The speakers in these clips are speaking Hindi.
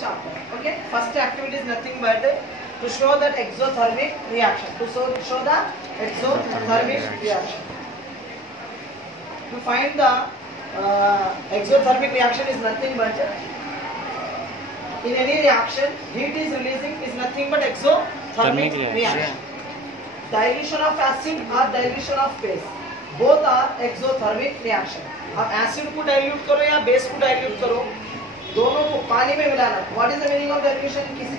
chapter. Okay, first activity is nothing but to show that exothermic reaction. To show the exothermic reaction. To find the exothermic reaction is nothing but in any reaction heat is releasing is nothing but exothermic reaction. Dilution of acid or dilution of base, both are exothermic reaction. अब एसिड को डाइल्यूट करो या बेस को डाइल्यूट करो, दोनों को पानी में मिलाना. What is the meaning of dilution? किसी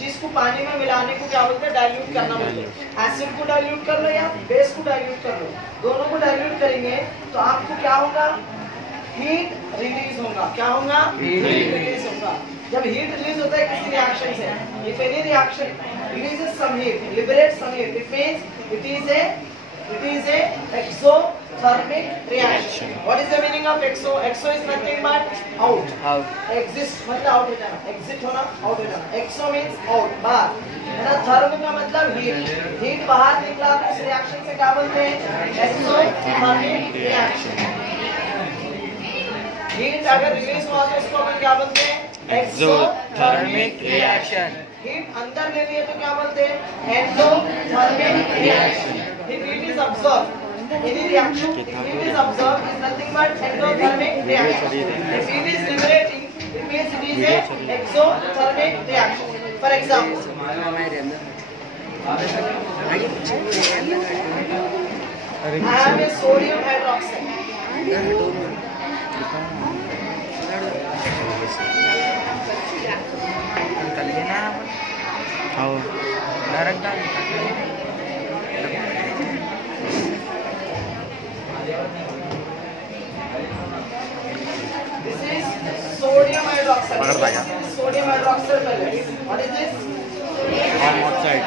चीज को पानी में मिलाने को क्या बोलते हैं? डाइल्यूट करना बोलते हैं. एसिड को डाइल्यूट कर लो या बेस को डाइल्यूट कर लो, दोनों को डाइल्यूट करेंगे तो आपको क्या होगा? हीट रिलीज होगा. क्या होगा? हीट रिलीज होगा. जब हीट रिलीज होता है किसी रिएक्शन से, if any reaction releases some heat, liberates some heat, it means it is a exothermic reaction. What is the meaning of exo? Exo is nothing but out. Exist मतलब out हो जाना, exit होना, out हो जाना. Exo means out, बाहर. है ना? Therm का मतलब heat. Heat बाहर निकला तो इस reaction से क्या बोलते हैं? Exothermic reaction. Heat अगर release हुआ तो उसको अपन क्या बोलते हैं? Exothermic reaction. Heat अंदर ले लिए तो क्या बोलते हैं? Endothermic reaction. If heat is absorbed, any reaction, if heat is absorbed, is nothing but endothermic reaction. If heat is liberating, it means it is a exothermic reaction. For example, I have a sodium hydroxide. This is sodium hydroxide. Sodium hydroxide pellet. What is this? Outside.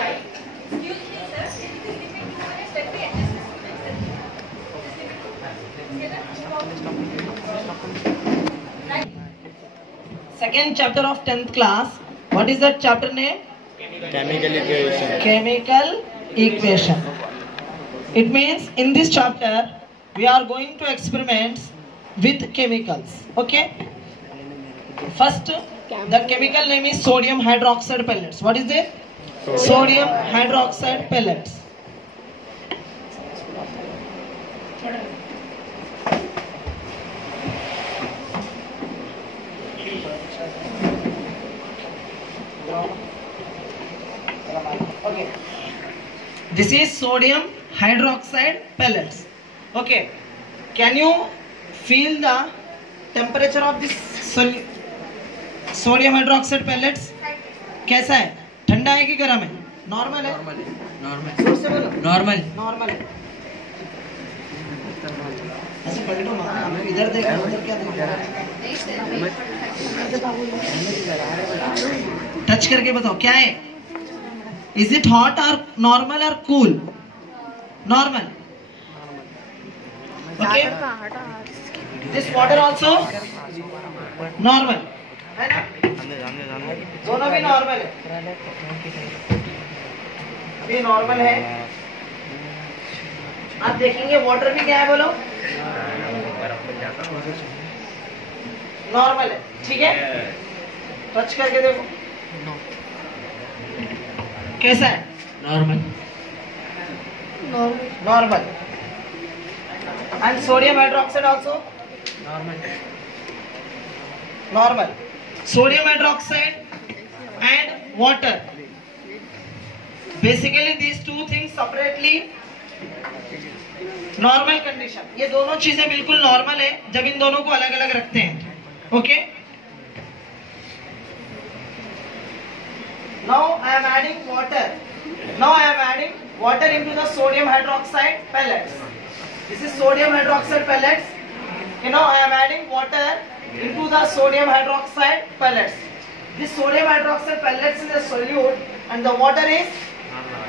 Second chapter of 10th class. What is that chapter name? Chemical equation. Chemical equation. It means in this chapter we are going to experiment with chemicals. Okay. First, the chemical name is sodium hydroxide pellets. What is it? Sodium hydroxide pellets. Okay. This is sodium hydroxide pellets. Okay. Can you feel the temperature of this sodium hydroxide pellets? कैसा है? ठंडा है कि गर्म है? नॉर्मल है? नॉर्मल. जोर से बोलो. नॉर्मल. नॉर्मल है. ऐसे पलटो मत. इधर देखो, उधर क्या देखो? टच करके बताओ क्या है? Is it hot or normal or cool? Normal. Okay. This water also normal. है ना? दोनों भी नॉर्मल है. अभी नॉर्मल है. आप देखेंगे वाटर भी क्या है बोलो? नॉर्मल है. ठीक है? टच करके देखो. कैसा है? Normal. Normal. And sodium hydroxide also? Normal. Sodium hydroxide and water. Basically these two things separately normal condition. ये दोनों चीजें बिल्कुल नॉर्मल है जब इन दोनों को अलग अलग रखते हैं. Okay? Now I am adding water. Now I am adding water into the sodium hydroxide pellets. This is sodium hydroxide pellets. You know, I am adding water into the sodium hydroxide pellets. This sodium hydroxide pellets is a solute and the water is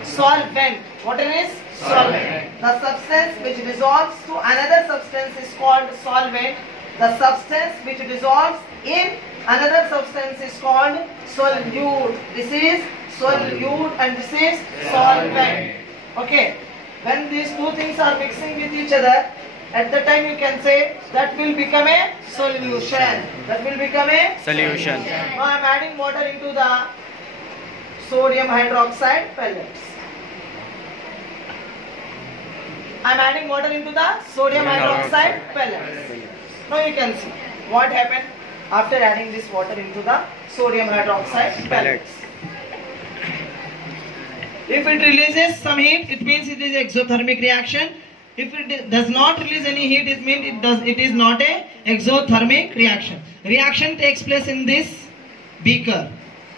solvent. Water is solvent. The substance which dissolves to another substance is called solvent. The substance which dissolves in another substance is called solute. This is solute and this is solvent. Okay. When these two things are mixing with each other at the time you can say that will become a solution. That will become a Solution. Now I am adding water into the sodium hydroxide pellets. I am adding water into the sodium hydroxide pellets. Now you can see what happened after adding this water into the sodium hydroxide pellets. If it releases some heat, it means it is exothermic reaction. If it does not release any heat, it means it is not a exothermic reaction. Reaction takes place in this beaker.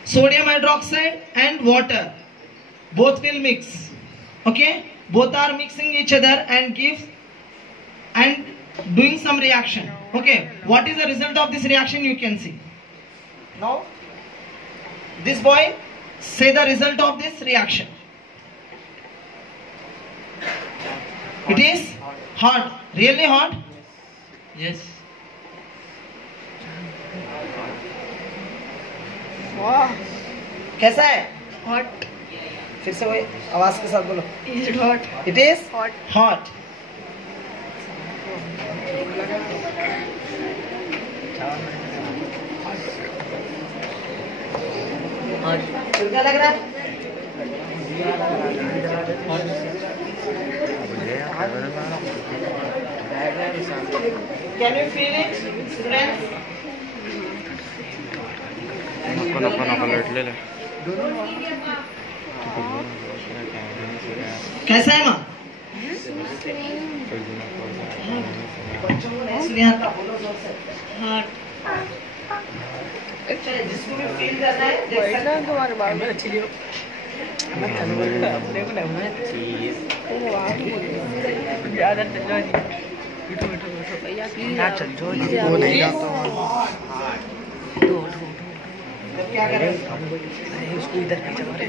Sodium hydroxide and water both will mix. Okay, both are mixing each other and doing some reaction. Okay, what is the result of this reaction? You can see. Now, this boy say the result of this reaction. It is hot. Really hot? Yes. Wow. कैसा है? Hot. फिर से वही आवाज के साथ बोलो. Is it hot? It is Hot. hot. फिर क्या लग रहा है? Can you feel it, students? नको लट ले ले. कैसा है माँ? बच्चों को नहीं सुने आता, बोलो जोर से. अच्छा, जिसको भी फील करना है देख सकते हैं. तुम्हारे बाल में अच्छी लियो. ज़्यादा चलो जी. बैठो भैया प्लीज. ना चलो जी. वो नहीं जाता. अब क्या करें? अरे उसको इधर पीछे मारे.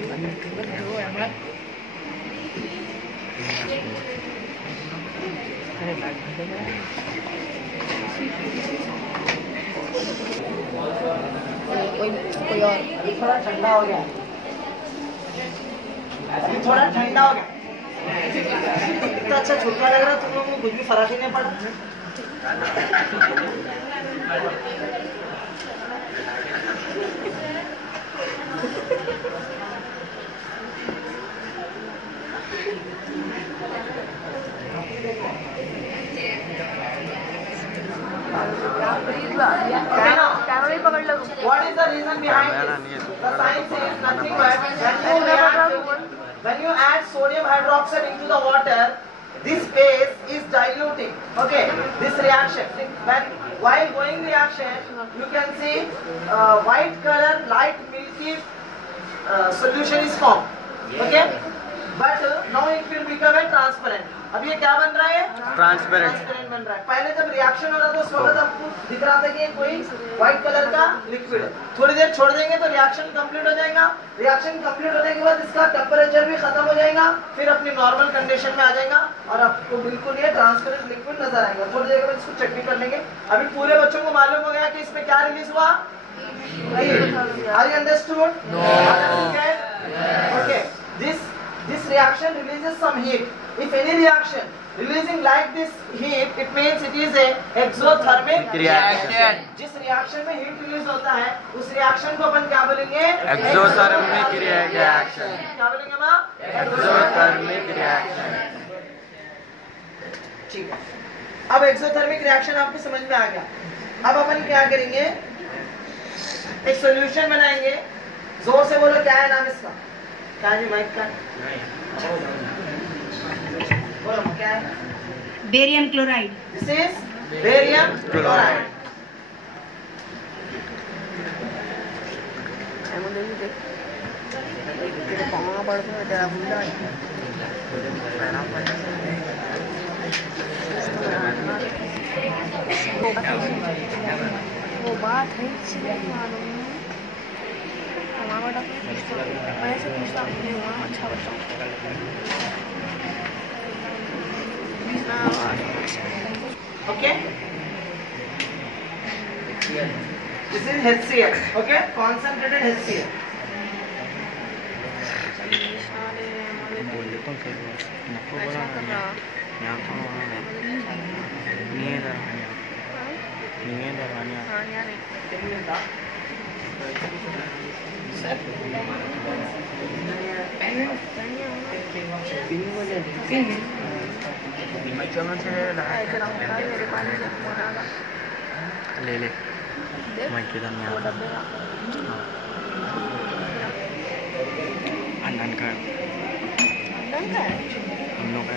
कोई और. अभी थोड़ा ठंडा हो गया. अभी थोड़ा ठंडा हो गया. इतना अच्छा छुटका लग रहा है, तुम लोगों को कुछ भी फर्क ही नहीं पड़ा. कैमरा ही पकड़ लो. What is the reason behind this? The science is nothing but when you add sodium hydroxide into the water, this phase is diluting. Okay, this reaction. While going reaction, you can see white color, light milky solution is formed. Okay, but now it will become a transparent. अब ये क्या बन रहा है? Transparent. बन रहा है. पहले जब रिएक्शन हो रहा था उस वक्त आपको दिख रहा था कि कोई व्हाइट कलर का लिक्विड है. थोड़ी देर छोड़ देंगे तो रिएक्शन कंप्लीट हो जाएगा. रिएक्शन कंप्लीट होने के बाद इसका टेम्परेचर भी खत्म हो जाएगा, फिर अपनी नॉर्मल कंडीशन में आ जाएगा और आपको बिल्कुल ये ट्रांसपेरेंट लिक्विड नजर आएगा. थोड़ी देर बाद इसको चेक भी कर लेंगे. अभी पूरे बच्चों को मालूम हो गया कि इसमें क्या रिलीज हुआ? Are you understood? No. Okay. This reaction releases some heat. If any reaction releasing like this heat, it means it is a exothermic reaction. जिस रिएक्शन में हीट रिलीज होता है उस रिएक्शन को अपन क्या बोलेंगे? Exothermic reaction. क्या बोलेंगे माँ? Exothermic reaction. ठीक है. अब एक्सोथर्मिक रिएक्शन आपको समझ में आ गया. अब अपन क्या करेंगे? एक सॉल्यूशन बनाएंगे. जोर से बोलो, क्या है नाम इसका? क्या है माइक का? बोलो क्या है? Barium chloride. This is barium chloride. वो बात है मालूम. हमारा मैं से पूछता हूँ. अच्छा बताओ. Okay. This is HCl. Okay, concentrated HCl. यहाँ तो नहीं है दरवाजा, नहीं है दरवाजा। हाँ यहाँ नहीं मेरे पास ले ले मैं किधर में वो डब्बे का अंदर का अंदर का है हम लोग का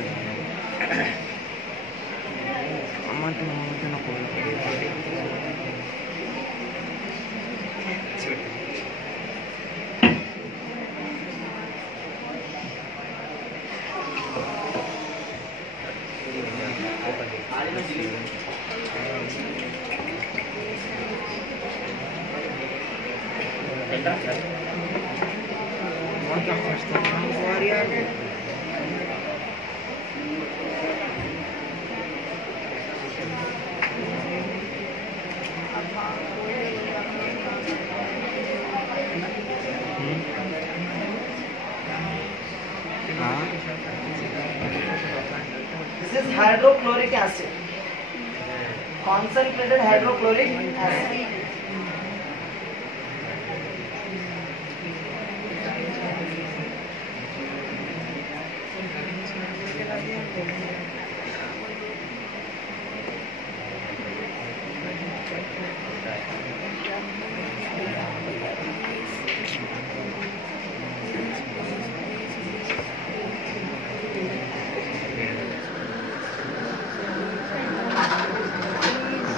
अम्मा तो मुझे ना कोई This is hydrochloric acid. Concentrated hydrochloric acid.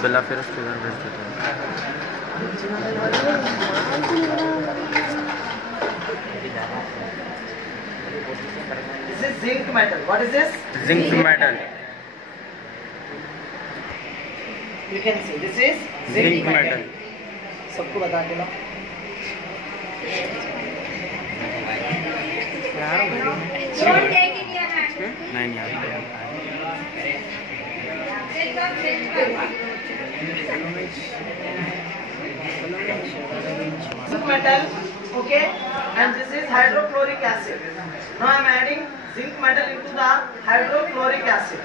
बिल्ला फिर उसको इधर भेज देते हैं। This is zinc metal. What is this? Zinc metal, You can see. This is zinc metal. सबको बता के लो. नहीं नहीं Zinc metal. Okay. And this is hydrochloric acid. Now I am adding zinc metal into the hydrochloric acid.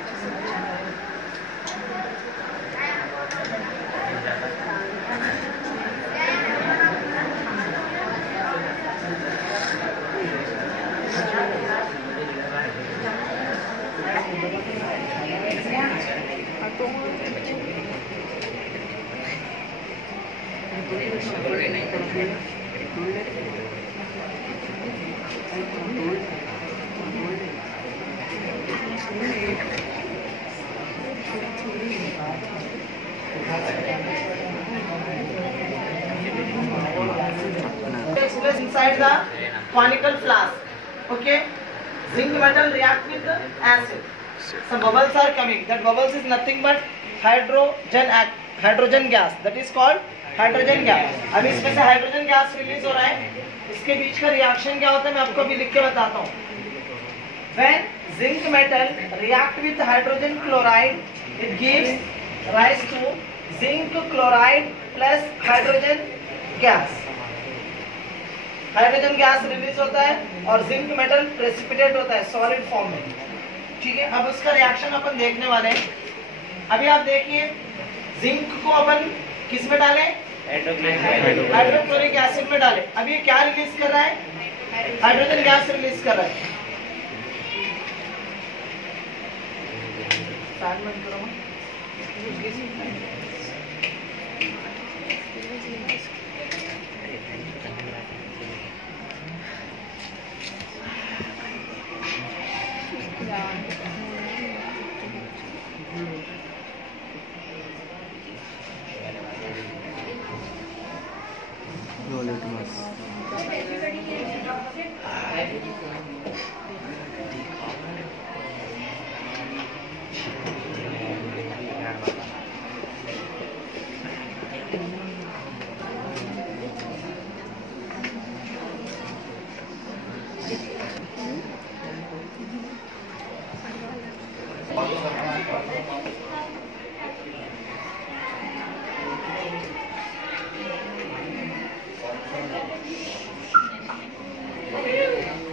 Takes place inside the conical flask. Okay. Zinc metal react with the acid. Some bubbles are coming. That bubbles is nothing but hydrogen gas. That is called hydrogen gas. अभी इसमें से hydrogen gas release हो रहा है. इसके बीच का reaction क्या होता है मैं आपको अभी लिख के बताता हूँ. When zinc metal react with hydrogen chloride, it gives rise to zinc chloride plus hydrogen gas. Hydrogen gas release होता है और जिंक मेटल प्रेसिपिटेट होता है सॉलिड फॉर्म में. ठीक है, अब उसका रिएक्शन अपन देखने वाले हैं. अभी आप देखिए जिंक को अपन किस में डालें, हाइड्रोक्लोरिक एसिड में डालें. अब ये क्या रिलीज कर रहा है, हाइड्रोजन गैस रिलीज कर रहा है. फैन बंद करो.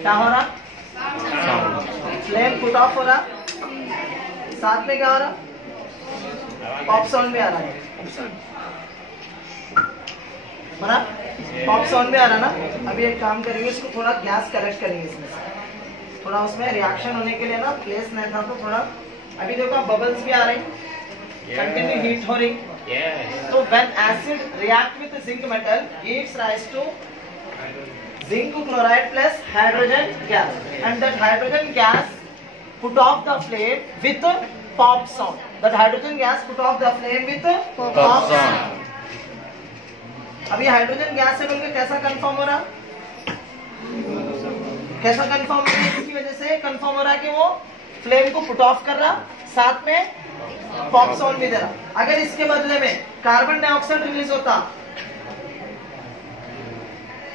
क्या हो रहा, फ्लेम पुट ऑफ हो रहा. साथ में क्या आ रहा, पॉप साउंड भी आ रहा है, बराबर, पॉप साउंड भी आ रहा ना। अभी एक काम करेंगे, इसको थोड़ा गैस कलेक्ट करेंगे इसमें से, थोड़ा उसमें रिएक्शन होने के लिए ना प्लेस नहीं था तो थोड़ा, अभी देखो बबल्स भी आ रहे हैं, कंटिन्यू हीट हो रही। So when acid react with zinc metal gives rise to zinc chloride plus hydrogen gas, and that hydrogen gas put off the flame with pop sound. That hydrogen gas put off the flame with pop sound. अभी हाइड्रोजन गैस है बोल के कैसा कंफर्म हो रहा, कैसा कंफर्म हो रहा है, इसकी वजह से कंफर्म हो रहा है कि वो फ्लेम को पुट ऑफ कर रहा, साथ में पॉप साउंड भी दे रहा। अगर इसके बदले में कार्बन डाइऑक्साइड रिलीज होता,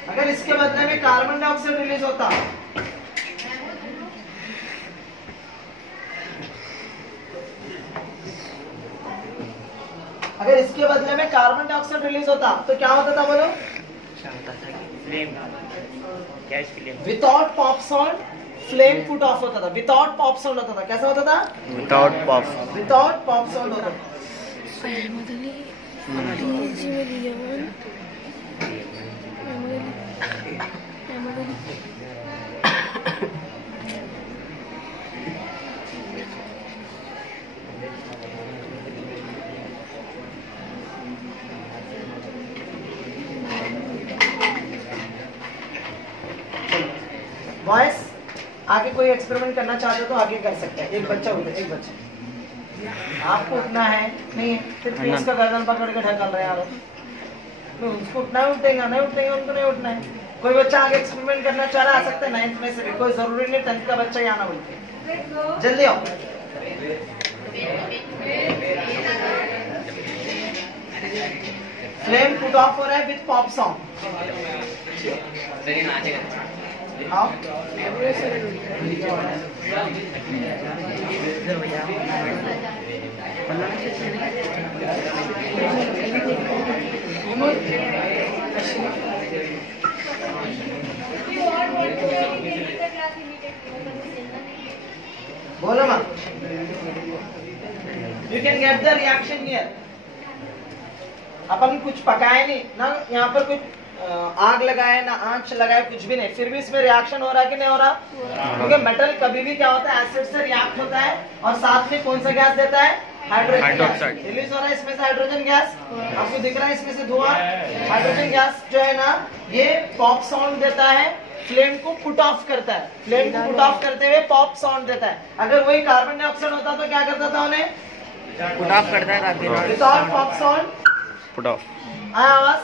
अगर इसके बदले में कार्बन डाइऑक्साइड रिलीज होता, अगर इसके बदले में कार्बन डाइऑक्साइड रिलीज होता तो क्या होता था बोलो, without pop sound flame put off होता था, विदाउट पॉप साउंड होता था, कैसा होता था, विदाउट पॉप साउंड होता था। बॉयस आगे कोई एक्सपेरिमेंट करना चाहते हो तो आगे कर सकते हैं, एक बच्चा उठे, एक बच्चा, आपको उठना है नहीं, फिर प्लीज का गर्दन पकड़ के ढकल रहे हैं आप, उसको उठना है, उठेगा नहीं, उठेंगे उनको नहीं उठना है। कोई बच्चा आगे एक्सपेरिमेंट करना चाह रहा, आ सकता है 9th में से भी, कोई जरूरी नहीं 10th का बच्चा ही आना बोलते, जल्दी आओ। फ्लेम पुट ऑफ हो रहा है विद पॉप साउंड, हाँ बोलो माँ, you can get the reaction here. अपन कुछ पकाए नहीं ना, यहाँ पर कुछ आग लगाए ना आंच लगाए, कुछ भी नहीं, फिर भी इसमें रिएक्शन हो रहा है कि नहीं हो रहा, क्योंकि मेटल कभी भी क्या होता है, एसिड से रिएक्ट होता है और साथ में कौन सा गैस देता है, हाइड्रोजन गैस रिलीज हो रहा है, इसमें से हाइड्रोजन गैस आपको दिख रहा है, इसमें से धुआं, हाइड्रोजन गैस जो है ना ये पॉप साउंड देता है, फ्लेम को पुट ऑफ करता है, फ्लेम को पुट ऑफ करते हुए पॉप साउंड देता है। अगर वही कार्बन डाइऑक्साइड होता तो क्या करता था, उन्हें पुट ऑफ करता है, without pop sound put off. आया आवाज,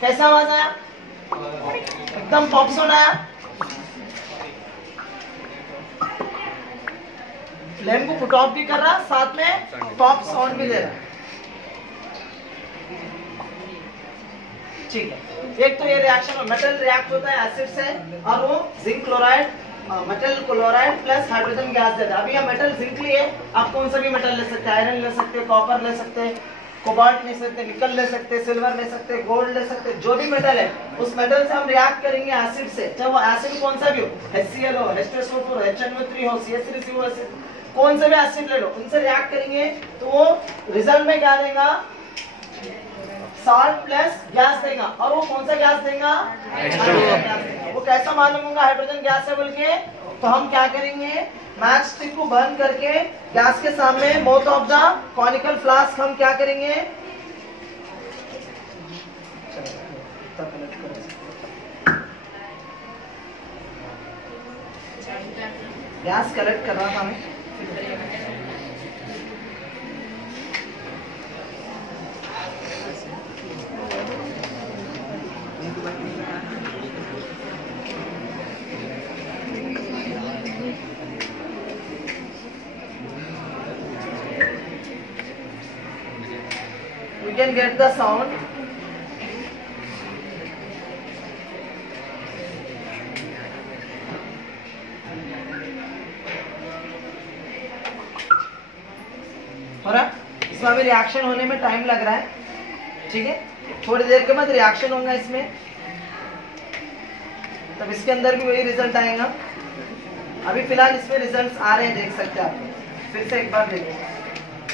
कैसा आवाज आया, एकदम पॉप साउंड आया, फ्लेम को पुट ऑफ भी कर रहा, साथ में पॉप साउंड भी दे रहा। ठीक है, एक तो ये रिएक्शन मेटल रिएक्ट होता है एसिड से और वो zinc chloride metal chloride plus hydrogen gas देता है। अभी यह मेटल जिंक लिए, आप कौन सा भी मेटल ले सकते हैं, आयरन ले सकते हैं, कॉपर ले सकते हैं, कोबाल्ट ले सकते, निकल ले सकते, सिल्वर ले सकते, गोल्ड ले सकते, जो भी मेटल है उस मेटल से हम रिएक्ट करेंगे एसिड से, चाहे वो एसिड कौन सा भी हो, HCl हो, H2SO4 हो, HNO3 हो, CH3CO एसिड, कौन से भी एसिड ले लो, उनसे रिएक्ट करेंगे तो वो रिजल्ट में क्या देगा, साल्ट प्लस गैस देगा, और वो कौन सा गैस देगा, वो कैसा मालूम होगा हाइड्रोजन गैस है बोल के, तो हम क्या करेंगे, मैच स्टिक को बर्न करके गैस के सामने mouth of the conical flask हम क्या करेंगे, गैस कलेक्ट कर रहा था मैं, we can get the sound. हो रहा, इसमें अभी रिएक्शन होने में टाइम लग रहा है, ठीक है, थोड़ी देर के बाद रिएक्शन होगा इसमें, तब इसके अंदर भी वही रिजल्ट आएगा। अभी फिलहाल इसमें रिजल्ट्स आ रहे हैं, देख सकते हैं आप, फिर से एक बार देखो,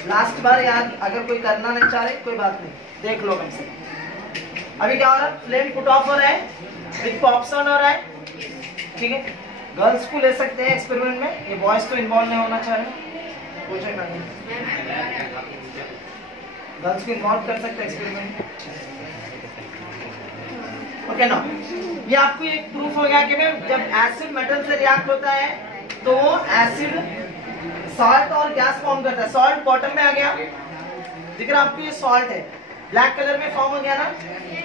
लास्ट बार याद, अगर कोई करना नहीं चाह रहे कोई बात नहीं, देख लो कम से कम। अभी क्या हो रहा है, फ्लेम पुट ऑफ हो रहा है, विद पॉप साउंड हो रहा है, ठीक है। गर्ल्स को ले सकते हैं एक्सपेरिमेंट में, ये बॉयज तो इन्वॉल्व नहीं होना चाहिए, पूछेगा गर्ल्स को इन्वॉल्व कर सकते हैं एक्सपेरिमेंट में, ओके ना। ये आपको एक प्रूफ हो गया कि मैं जब एसिड मेटल से रिएक्ट होता है तो वो एसिड सॉल्ट और गैस फॉर्म करता है। सॉल्ट बॉटम में आ गया, दिख रहा आपको, ये सॉल्ट है, ब्लैक कलर में फॉर्म हो गया ना,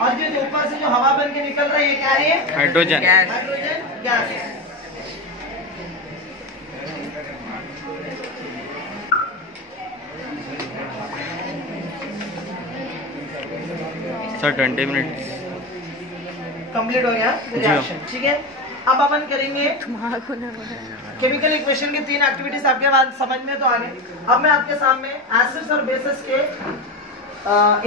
और जो ऊपर से जो हवा बन के निकल रहा है ये क्या है, hydrogen. Hydrogen gas. Sir 20 minutes complete हो गया रिएक्शन, ठीक है। अब अपन करेंगे केमिकल इक्वेशन की 3 एक्टिविटीज, आपके बाद समझ में तो आ गए। अब मैं आपके सामने एसिड्स और बेसिस के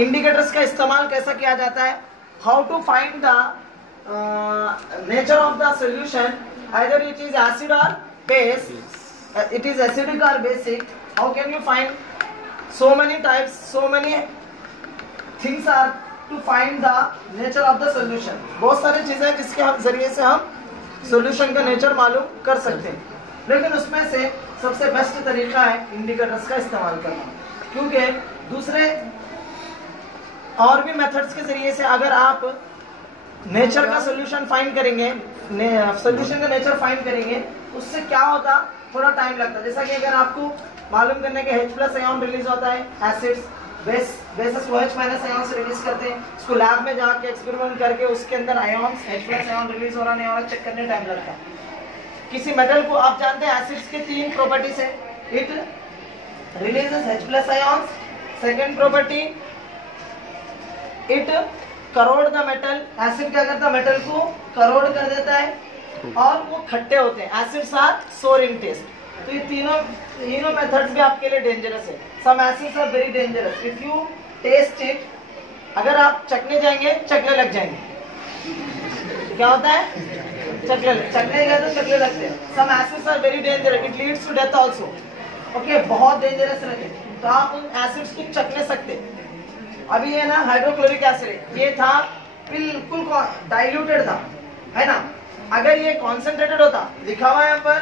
इंडिकेटर्स का इस्तेमाल कैसा किया जाता है, how to find the nature of the solution, either it is acid और बेस, इट इज एसिडिक और basic, how can you find, so many types, so many things are to find the nature of the solution। बहुत सारी चीजें जिसके हम जरिए से हम सॉल्यूशन का नेचर मालूम कर सकते हैं, लेकिन उसमें से सबसे बेस्ट तरीका है इंडिकेटर्स का इस्तेमाल करना, क्योंकि दूसरे और भी मेथड्स के जरिए से अगर आप नेचर का सॉल्यूशन फाइंड करेंगे, सॉल्यूशन का नेचर फाइंड करेंगे, उससे क्या होता, थोड़ा टाइम लगता। जैसा कि अगर आपको मालूम करने के H+ आयन रिलीज होता है, acids bases OH- ion release करते हैं, उसको लैब में जाके एक्सपेरिमेंट करके उसके अंदर आयन्स H+ आयन रिलीज हो रहा नहीं हो रहा चेक करने टाइम लगता है। किसी मेटल को आप जानते हैं एसिड्स के 3 प्रॉपर्टीज है, it releases H+ ion, second property it crore the metal, acid क्या करता है मेटल को करोड कर देता है, और वो खट्टे होते हैं, एसिड्स आर सोर इन टेस्ट। तो ये तीनों मेथड्स भी आपके लिए डेंजरस है। Some acids are very dangerous, if you test it, अगर आप चखने जाएंगे चखने लग जाएंगे, क्या होता है, चखने गए तो चखने लगते हैं। Some acids are very dangerous, it leads to death also, okay, बहुत डेंजरस रहते हैं, तो आप उन एसिड्स को चख नहीं सकते। अभी ये ना हाइड्रोक्लोरिक एसिड, ये था बिल्कुल डाइल्यूटेड था, है ना, अगर ये कॉन्सेंट्रेटेड होता, लिखा हुआ है यहाँ पर,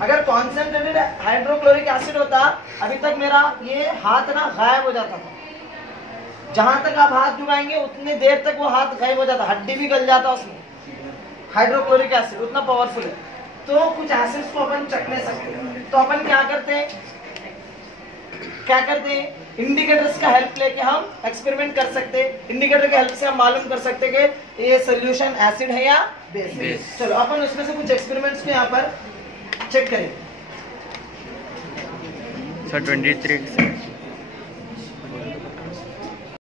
अगर कॉन्सेंट्रेटेड हाइड्रोक्लोरिक एसिड होता, अभी तक मेरा ये हाथ ना गायब हो जाता था। जहां तक आप हाथ डुबाएंगे उतनी देर तक वो हाथ गायब हो जाता, हड्डी भी गल जाता उसमें। हाइड्रोक्लोरिक एसिड उतना पावरफुल है, तो कुछ एसिड्स को अपन चख नहीं सकते, तो अपन क्या करते हैं, इंडिकेटर्स का हेल्प लेके हम एक्सपेरिमेंट कर सकते हैं। इंडिकेटर के हेल्प से हम मालूम कर सकते हैं कि ये सॉल्यूशन एसिड है या बेस। चलो अपन उसमें से कुछ एक्सपेरिमेंट्स को यहाँ पर चेक करें। सर 23